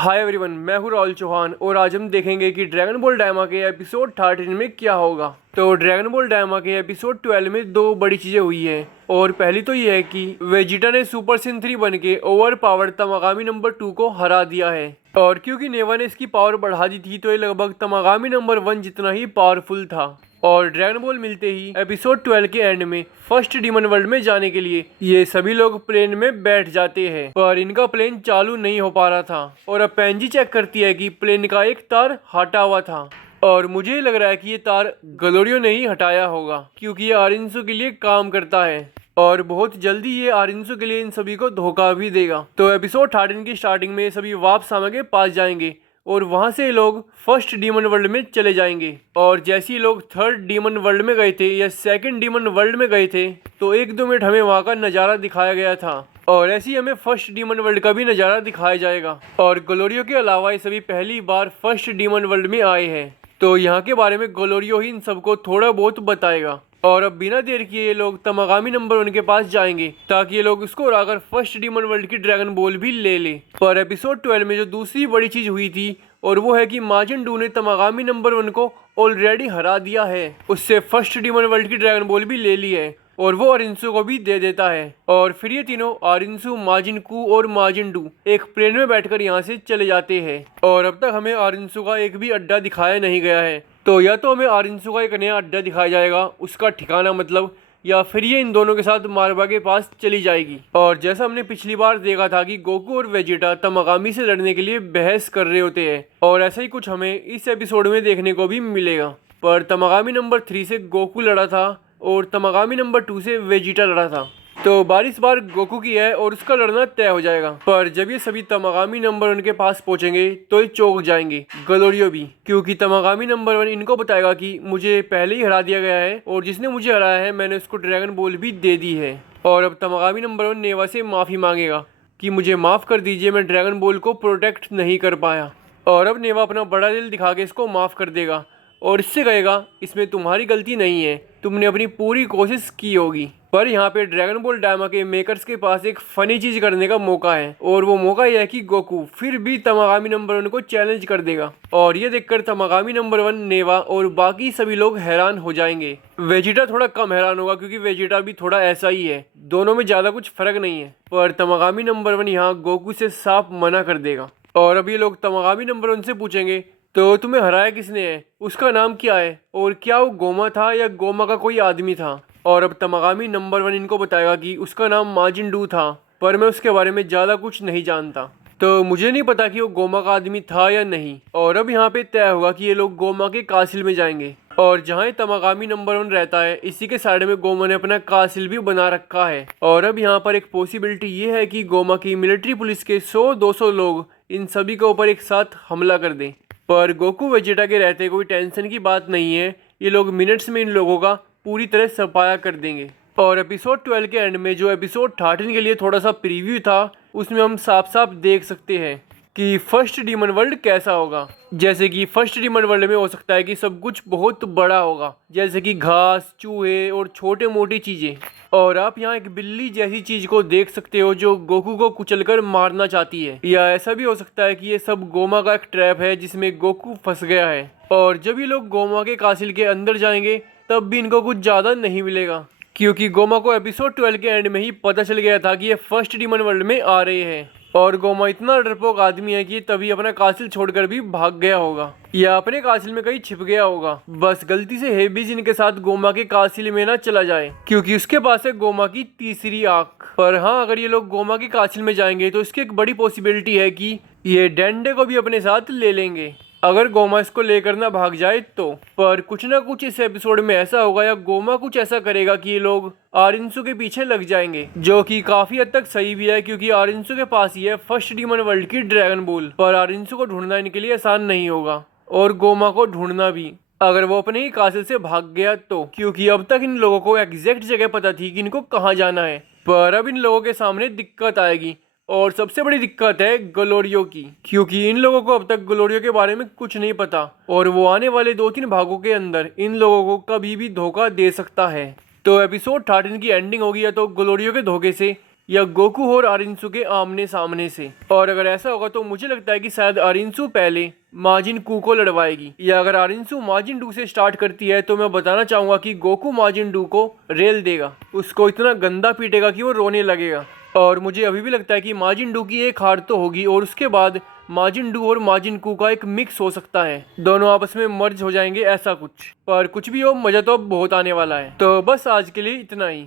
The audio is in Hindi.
हाय एवरीवन, मैं हूँ राहुल चौहान और आज हम देखेंगे कि ड्रैगन बॉल डायमा के एपिसोड 13 में क्या होगा। तो ड्रैगन बॉल डायमा के एपिसोड 12 में दो बड़ी चीज़ें हुई हैं और पहली तो ये है कि वेजिटा ने सुपर सिन 3 बन के ओवर पावर्ड तमागामी नंबर 2 को हरा दिया है। और क्योंकि नेवा ने इसकी पावर बढ़ा दी थी तो ये लगभग तमागामी नंबर 1 जितना ही पावरफुल था। और ड्रैगन बॉल मिलते ही एपिसोड 12 के एंड में फर्स्ट डीमन वर्ल्ड में जाने के लिए ये सभी लोग प्लेन में बैठ जाते हैं, पर इनका प्लेन चालू नहीं हो पा रहा था। और अब पेंजी चेक करती है कि प्लेन का एक तार हटा हुआ था और मुझे लग रहा है कि ये तार गलोरियो ने ही हटाया होगा, क्योंकि ये आरिंसो के लिए काम करता है और बहुत जल्दी ये आरिंसो के लिए इन सभी को धोखा भी देगा। तो एपिसोड 13 की स्टार्टिंग में सभी वाप सामा के पास जाएंगे और वहां से लोग फर्स्ट डीमन वर्ल्ड में चले जाएंगे। और जैसे ही लोग थर्ड डीमन वर्ल्ड में गए थे या सेकंड डीमन वर्ल्ड में गए थे तो 1-2 मिनट हमें वहां का नज़ारा दिखाया गया था और ऐसे ही हमें फर्स्ट डीमन वर्ल्ड का भी नज़ारा दिखाया जाएगा। और ग्लोरियो के अलावा ये सभी पहली बार फर्स्ट डीमन वर्ल्ड में आए हैं, तो यहाँ के बारे में ग्लोरियो ही इन सबको थोड़ा बहुत बताएगा। और अब बिना देर किए ये लोग तमागामी नंबर 1 के पास जाएंगे ताकि ये लोग उसको हराकर फर्स्ट डीमन वर्ल्ड की ड्रैगन बॉल भी ले ले। पर एपिसोड 12 में जो दूसरी बड़ी चीज हुई थी और वो है कि माजिन डू ने तमागामी नंबर 1 को ऑलरेडी हरा दिया है, उससे फर्स्ट डीमन वर्ल्ड की ड्रैगन बॉल भी ले ली है और वो आरिंसू को भी दे देता है। और फिर ये तीनों आरिंसू, माजिन कू और माजिन डू एक प्लेन में बैठकर यहाँ से चले जाते हैं। और अब तक हमें आरिंसू का एक भी अड्डा दिखाया नहीं गया है, तो या तो हमें आरिंसू का एक नया अड्डा दिखाया जाएगा, उसका ठिकाना मतलब, या फिर ये इन दोनों के साथ मारबा के पास चली जाएगी। और जैसा हमने पिछली बार देखा था कि गोकू और वेजिटा तमागामी से लड़ने के लिए बहस कर रहे होते हैं, और ऐसा ही कुछ हमें इस एपिसोड में देखने को भी मिलेगा। पर तमागामी नंबर 3 से गोकू लड़ा था और तमागामी नंबर 2 से वेजिटा लड़ा था, तो बार गोकू की है और उसका लड़ना तय हो जाएगा। पर जब ये सभी तमागामी नंबर 1 के पास पहुंचेंगे तो ये चौंक जाएंगे, ग्लोरियो भी, क्योंकि तमागामी नंबर 1 इनको बताएगा कि मुझे पहले ही हरा दिया गया है और जिसने मुझे हराया है मैंने उसको ड्रैगन बॉल भी दे दी है। और अब तमागामी नंबर 1 नेवा से माफ़ी मांगेगा कि मुझे माफ़ कर दीजिए, मैं ड्रैगन बॉल को प्रोटेक्ट नहीं कर पाया। और अब नेवा अपना बड़ा दिल दिखा के इसको माफ़ कर देगा और इससे कहेगा इसमें तुम्हारी गलती नहीं है, तुमने अपनी पूरी कोशिश की होगी। पर यहाँ पे ड्रैगन बॉल डायमा के मेकर्स के पास एक फनी चीज करने का मौका है और वो मौका यह है कि गोकू फिर भी तमागामी नंबर 1 को चैलेंज कर देगा। और ये देखकर तमागामी नंबर 1, नेवा और बाकी सभी लोग हैरान हो जाएंगे। वेजिटा थोड़ा कम हैरान होगा क्योंकि वेजिटा भी थोड़ा ऐसा ही है, दोनों में ज्यादा कुछ फर्क नहीं है। पर तमागामी नंबर 1 यहाँ गोकू से साफ मना कर देगा। और अब ये लोग तमागामी नंबर 1 से पूछेंगे तो तुम्हें हराया किसने है, उसका नाम क्या है और क्या वो गोमा था या गोमा का कोई आदमी था। और अब तमागामी नंबर 1 इनको बताएगा कि उसका नाम माजिन डू था, पर मैं उसके बारे में ज़्यादा कुछ नहीं जानता, तो मुझे नहीं पता कि वो गोमा का आदमी था या नहीं। और अब यहाँ पे तय होगा कि ये लोग गोमा के कासिल में जाएंगे और जहाँ तमागामी नंबर 1 रहता है इसी के साइड में गोमा ने अपना कासिल भी बना रखा है। और अब यहाँ पर एक पॉसिबिलिटी ये है कि गोमा की मिलिट्री पुलिस के 100-200 लोग इन सभी के ऊपर एक साथ हमला कर दें। पर गोकू वेजिटा के रहते कोई टेंशन की बात नहीं है, ये लोग मिनट्स में इन लोगों का पूरी तरह सफाया कर देंगे। और एपिसोड 12 के एंड में जो एपिसोड 13 के लिए थोड़ा सा प्रीव्यू था उसमें हम साफ साफ देख सकते हैं कि फर्स्ट डीमन वर्ल्ड कैसा होगा। जैसे कि फर्स्ट डीमन वर्ल्ड में हो सकता है कि सब कुछ बहुत बड़ा होगा, जैसे कि घास, चूहे और छोटे मोटी चीज़ें। और आप यहाँ एक बिल्ली जैसी चीज को देख सकते हो जो गोकू को कुचलकर मारना चाहती है, या ऐसा भी हो सकता है कि ये सब गोमा का एक ट्रैप है जिसमें गोकू फंस गया है। और जब ये लोग गोमा के कासिल के अंदर जाएंगे तब भी इनको कुछ ज़्यादा नहीं मिलेगा, क्योंकि गोमा को एपिसोड 12 के एंड में ही पता चल गया था कि ये फर्स्ट डीमन वर्ल्ड में आ रहे हैं। और गोमा इतना डरपोक आदमी है कि तभी अपना कासिल छोड़कर भी भाग गया होगा या अपने कासिल में कहीं छिप गया होगा। बस गलती से हेबीज इनके साथ गोमा के कासिल में ना चला जाए, क्योंकि उसके पास है गोमा की तीसरी आंख। पर हाँ, अगर ये लोग गोमा के कासिल में जाएंगे तो इसकी एक बड़ी पॉसिबिलिटी है कि ये डेंडे को भी अपने साथ ले लेंगे, अगर गोमा इसको लेकर ना भाग जाए तो। पर कुछ ना कुछ इस एपिसोड में ऐसा होगा या गोमा कुछ ऐसा करेगा कि ये लोग आरिंसू के पीछे लग जाएंगे, जो कि काफी हद तक सही भी है क्योंकि आरिंसू के पास ही है फर्स्ट डीमन वर्ल्ड की ड्रैगन बॉल। पर आरिंसू को ढूंढना इनके लिए आसान नहीं होगा और गोमा को ढूंढना भी, अगर वो अपने ही कासिल से भाग गया तो, क्योंकि अब तक इन लोगों को एग्जैक्ट जगह पता थी कि इनको कहाँ जाना है। पर अब इन लोगों के सामने दिक्कत आएगी और सबसे बड़ी दिक्कत है ग्लोरियो की, क्योंकि इन लोगों को अब तक ग्लोरियो के बारे में कुछ नहीं पता और वो आने वाले 2-3 भागों के अंदर इन लोगों को कभी भी धोखा दे सकता है। तो एपिसोड 13 की एंडिंग होगी या तो ग्लोरियो के धोखे से या गोकू और आरिंसु के आमने सामने से। और अगर ऐसा होगा तो मुझे लगता है कि शायद आरिंसु पहले माजिन कू को लड़वाएगी, या अगर आरिंसु माजिन डू से स्टार्ट करती है तो मैं बताना चाहूंगा कि गोकू माजिन डू को रेल देगा, उसको इतना गंदा पीटेगा कि वो रोने लगेगा। और मुझे अभी भी लगता है कि माजिन डू की एक हार तो होगी और उसके बाद माजिन डू और माजिन कू का एक मिक्स हो सकता है, दोनों आपस में मर्ज हो जाएंगे ऐसा कुछ। पर कुछ भी हो, मजा तो अब बहुत आने वाला है। तो बस आज के लिए इतना ही।